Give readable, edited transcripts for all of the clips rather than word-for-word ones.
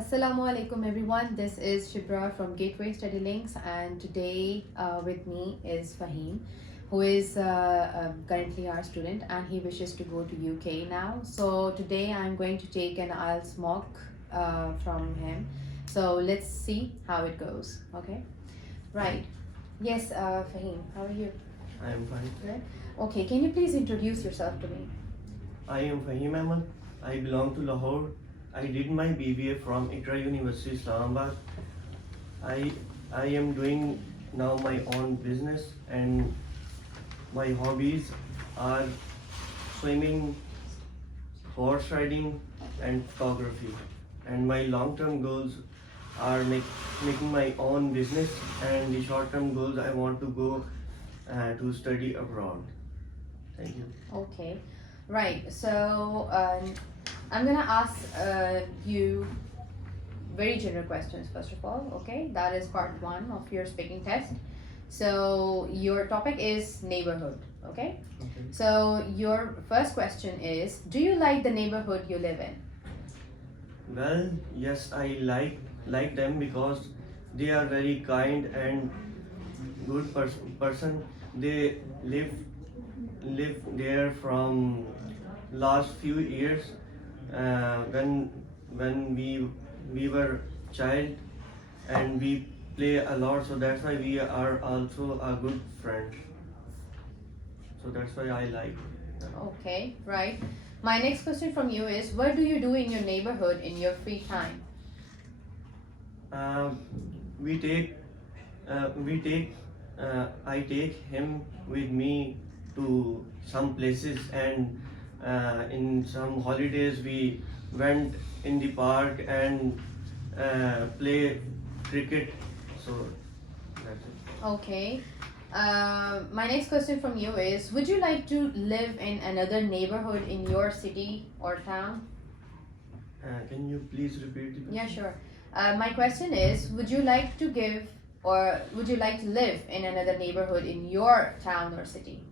Assalamu alaikum everyone, this is Shibra from Gateway Study Links, and today with me is Faheem, who is currently our student and he wishes to go to UK now. So today I'm going to take an IELTS mock from him. So let's see how it goes, okay? Right. Yes, Faheem, how are you? I am fine. Good. Okay, can you please introduce yourself to me? I am Faheem Ahmed. I belong to Lahore. I did my BBA from Iqra University, Islamabad. I am doing now my own business, and my hobbies are swimming, horse riding, and photography. And my long-term goals are making my own business, and the short-term goals I want to go to study abroad. Thank you. Okay, right. So I'm gonna ask you very general questions first of all. Okay, that is part one of your speaking test. So your topic is neighborhood. Okay. Okay. So your first question is: do you like the neighborhood you live in? Well, yes, I like them because they are very kind and good person. They live there from last few years. When we were child, and we play a lot, so that's why we are also a good friend. So that's why I like them. Okay, right. My next question from you is: what do you do in your neighborhood in your free time? We take I take him with me to some places, and in some holidays we went in the park and play cricket. So that's it. Okay. My next question from you is: would you like to live in another neighborhood in your city or town? Can you please repeat the question? Yeah, sure. My question is: would you like to give or would you like to live in another neighborhood in your town or city?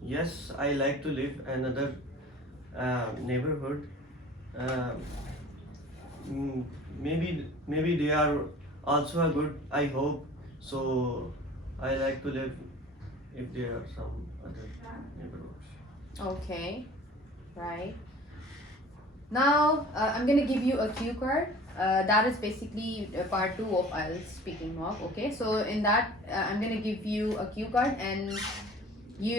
Yes, I like to live another neighborhood. Uh, maybe they are also a good. I hope so. I like to live if there are some other neighborhoods. Okay, right. Now I'm gonna give you a cue card. That is basically part two of IELTS speaking mock. Okay, so in that I'm gonna give you a cue card, and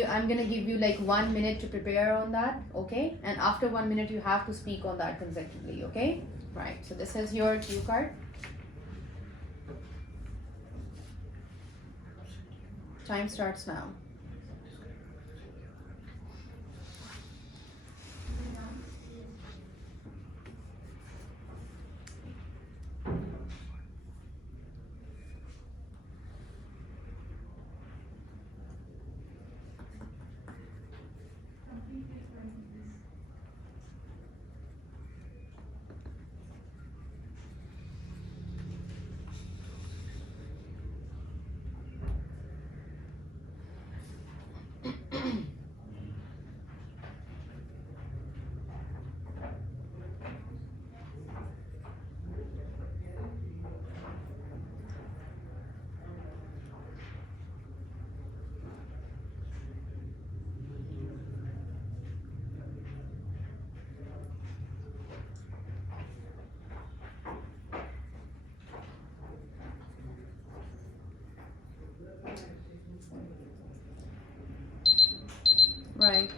I'm gonna give you like 1 minute to prepare on that. Okay, and after 1 minute you have to speak on that consecutively. Okay, right. So this is your cue card. Time starts now. Right.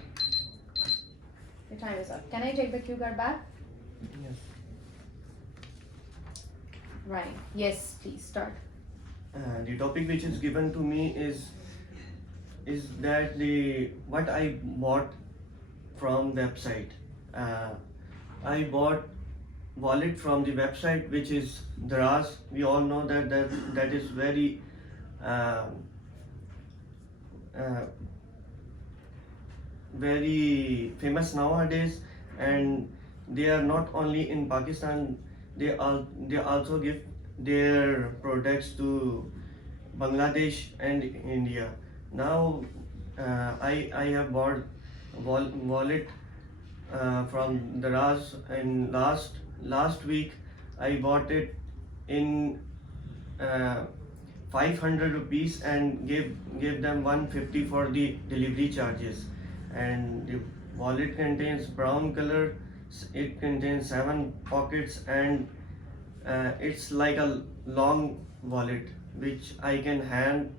Your time is up. Can I take the cue card back? Yes. Right. Yes, please start. The topic which is given to me is that the what I bought from website. I bought wallet from the website which is Daraz. We all know that is very uh, uh, very famous nowadays, and they are not only in Pakistan. They also give their products to Bangladesh and India. Now I have bought wallet from Daraz, and last week I bought it in 500 rupees and gave them 150 for the delivery charges. And the wallet contains brown color. It contains 7 pockets, and it's like a long wallet which I can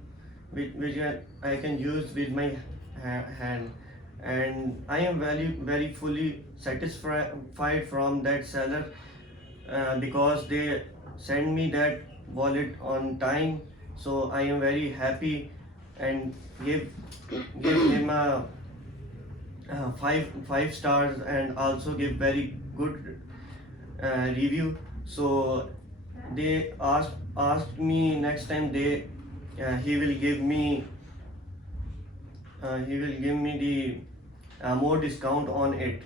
which I can use with my hand. And I am very fully satisfied from that seller, because they send me that wallet on time. So I am very happy, and give him a five stars, and also give very good review. So they asked me next time he will give me the more discount on it.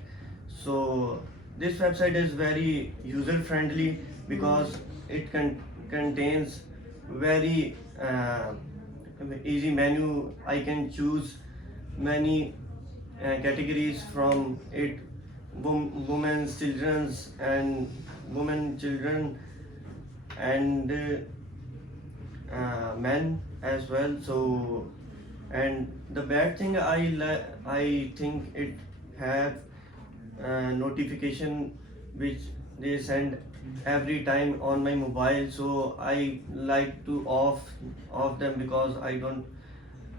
So this website is very user friendly, because it contains very easy menu. I can choose many categories from it: women's, children's, and women, children, and men as well. So, and the bad thing, I think it have notification which they send every time on my mobile. So I like to off them, because I don't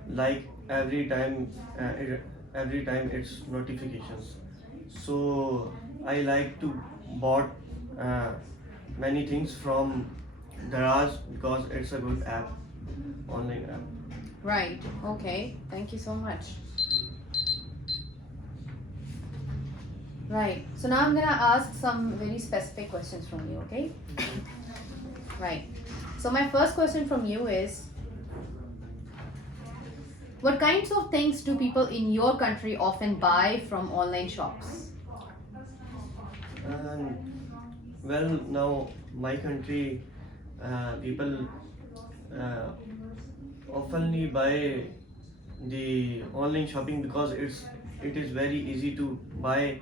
like every time it's notifications. So I like to bought uh, many things from Daraz, because it's a good app, online app. Right. Okay. Thank you so much. Right. So now I'm gonna ask some very specific questions from you. Okay. Right. So my first question from you is, what kinds of things do people in your country often buy from online shops? Well, now my country, people uh, oftenly buy the online shopping, because it is very easy to buy,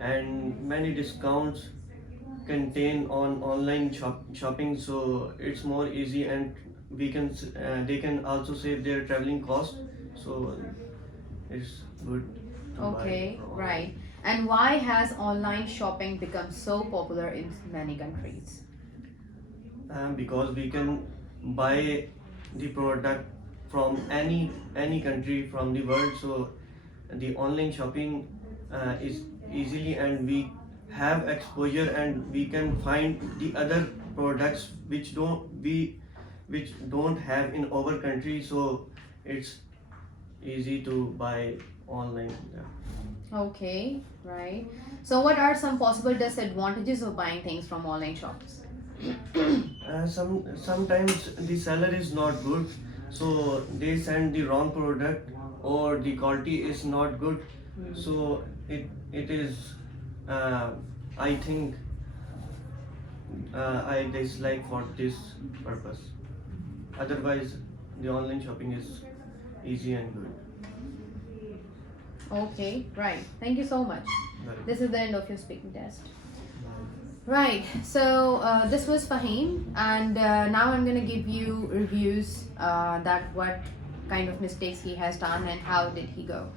and many discounts contain on online shopping. So it's more easy, and they can also save their traveling cost. So it's good to buy Okay. from Right. And why has online shopping become so popular in many countries? because we can buy the product from any country from the world. So the online shopping is easily, and we have exposure, and we can find the other products which don't have in our country. So it's easy to buy online. Yeah. Okay, right. So, what are some possible disadvantages of buying things from online shops? Sometimes the seller is not good, so they send the wrong product, or the quality is not good. So it is, I think, I dislike for this purpose. Otherwise, the online shopping is easy and good. Okay, right. Thank you so much. Well, This is the end of your speaking test. Right, so this was Faheem, and now I'm gonna give you reviews that what kind of mistakes he has done and how did he go.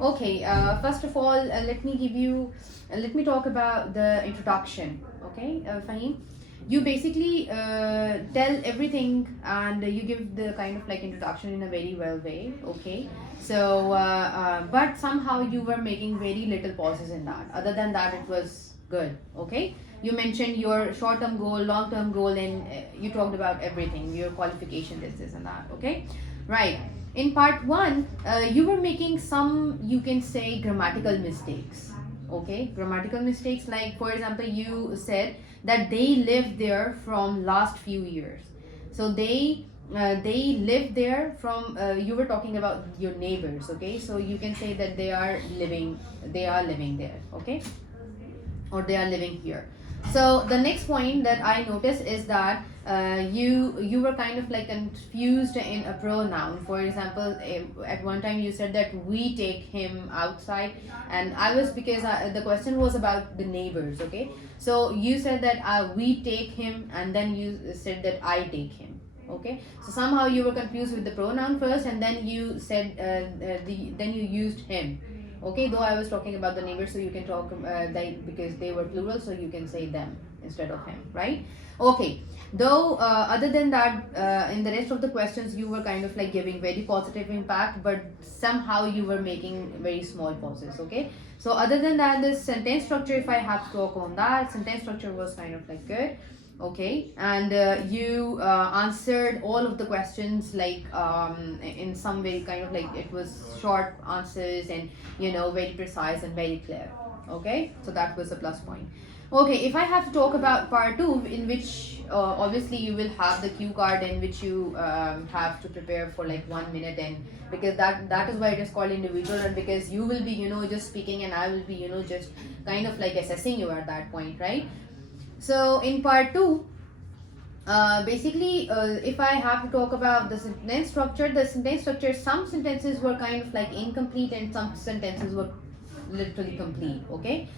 Okay, first of all, let me talk about the introduction. Okay, Faheem, you basically tell everything and you give the kind of like introduction in a very well way. Okay, so but somehow you were making very little pauses in that. Other than that, it was good. Okay, you mentioned your short-term goal, long-term goal, and you talked about everything, your qualification, this and that. Okay, right. In part one, you were making some, you can say, grammatical mistakes. Okay, grammatical mistakes, like for example, you said that they lived there from last few years. So they live there from, you were talking about your neighbors. Okay, so you can say that they are living there. Okay, or they are living here. So the next point that I noticed is that you were kind of like confused in a pronoun. For example, at one time you said that we take him outside, and I was, because the question was about the neighbors. Okay, so you said that we take him, and then you said that I take him. Okay, so somehow you were confused with the pronoun first, and then you said then you used him. Okay, though I was talking about the neighbors, so you can talk because they were plural, so you can say them instead of him, right? Okay, though other than that, in the rest of the questions you were kind of like giving very positive impact, but somehow you were making very small pauses. Okay, so other than that, this sentence structure, if I have to talk on that, sentence structure was kind of like good. Okay, and you answered all of the questions like in some way, kind of like it was short answers, and very precise and very clear. Okay, so that was a plus point. Okay, if I have to talk about part 2, in which obviously you will have the cue card, in which you have to prepare for like 1 minute, and because that is why it is called individual, and because you will be just speaking, and I will be just kind of like assessing you at that point, right? So in part 2, basically, if I have to talk about the sentence structure, some sentences were kind of like incomplete, and some sentences were literally complete. Okay,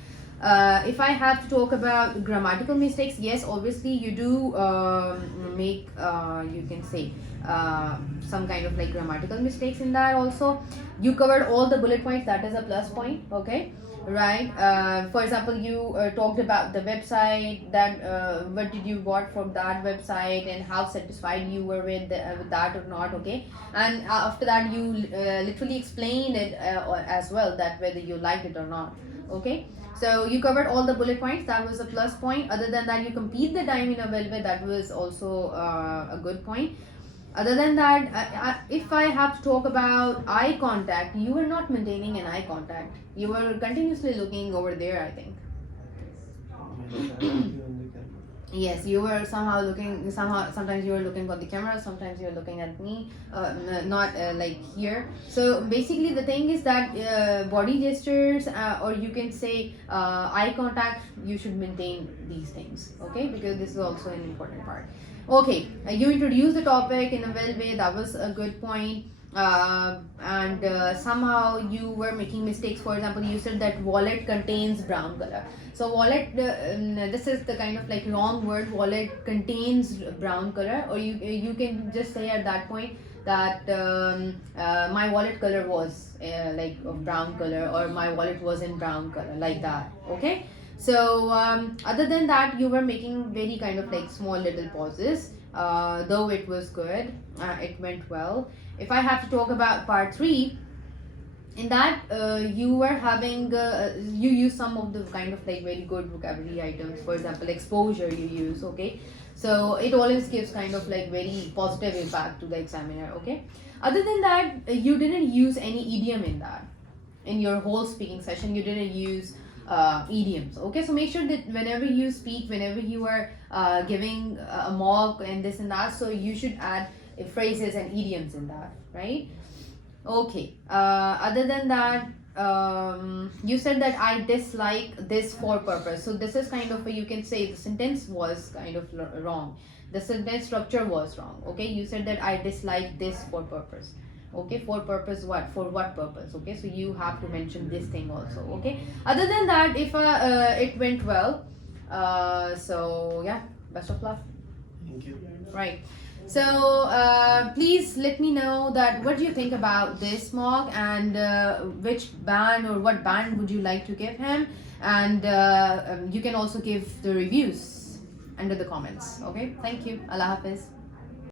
if I have to talk about grammatical mistakes, yes, obviously you do make you can say some kind of like grammatical mistakes in that also. You covered all the bullet points, that is a plus point. Okay, right? For example, you talked about the website, that what did you bought from that website, and how satisfied you were with that or not. Okay, and after that you literally explained it as well, that whether you liked it or not. Okay, so you covered all the bullet points, that was a plus point. Other than that, you complete the time in a well way, that was also a good point. Other than that, if I have to talk about eye contact, you were not maintaining an eye contact. You were continuously looking over there, I think. Yes, I will be on the camera. Yes, you were somehow looking, sometimes you were looking at the camera, sometimes you were looking at me, not like here. So basically the thing is that body gestures, or you can say eye contact, you should maintain these things. Okay, because this is also an important part. Okay, you introduced the topic in a well way, that was a good point. And somehow you were making mistakes. For example, you said that wallet contains brown color. So wallet, this is the kind of like wrong word. Wallet contains brown color, or you can just say at that point that my wallet color was like of brown color, or my wallet was in brown color, like that. Okay, so other than that, you were making very kind of like small little pauses, though it was good, it went well. If I have to talk about part 3, in that you were having you use some of the kind of like very good vocabulary items. For example, exposure you use. Okay, so it always gives kind of like very positive impact to the examiner. Okay, other than that, you didn't use any idiom in that. In your whole speaking session, you didn't use idioms. Okay, so make sure that whenever you speak, whenever you are giving a mock and this and that, so you should add phrases and idioms in that, right? Okay, other than that, you said that I dislike this for purpose. So this is kind of a, you can say the sentence was kind of wrong, the sentence structure was wrong. Okay, you said that I dislike this for purpose. Okay, for purpose what, for what purpose? Okay, so you have to mention this thing also. Okay, other than that, if it went well, so yeah, best of luck. Thank you. Right, so please let me know that what do you think about this mock, and which band or what band would you like to give him, and you can also give the reviews under the comments. Okay, thank you. Allah Hafiz.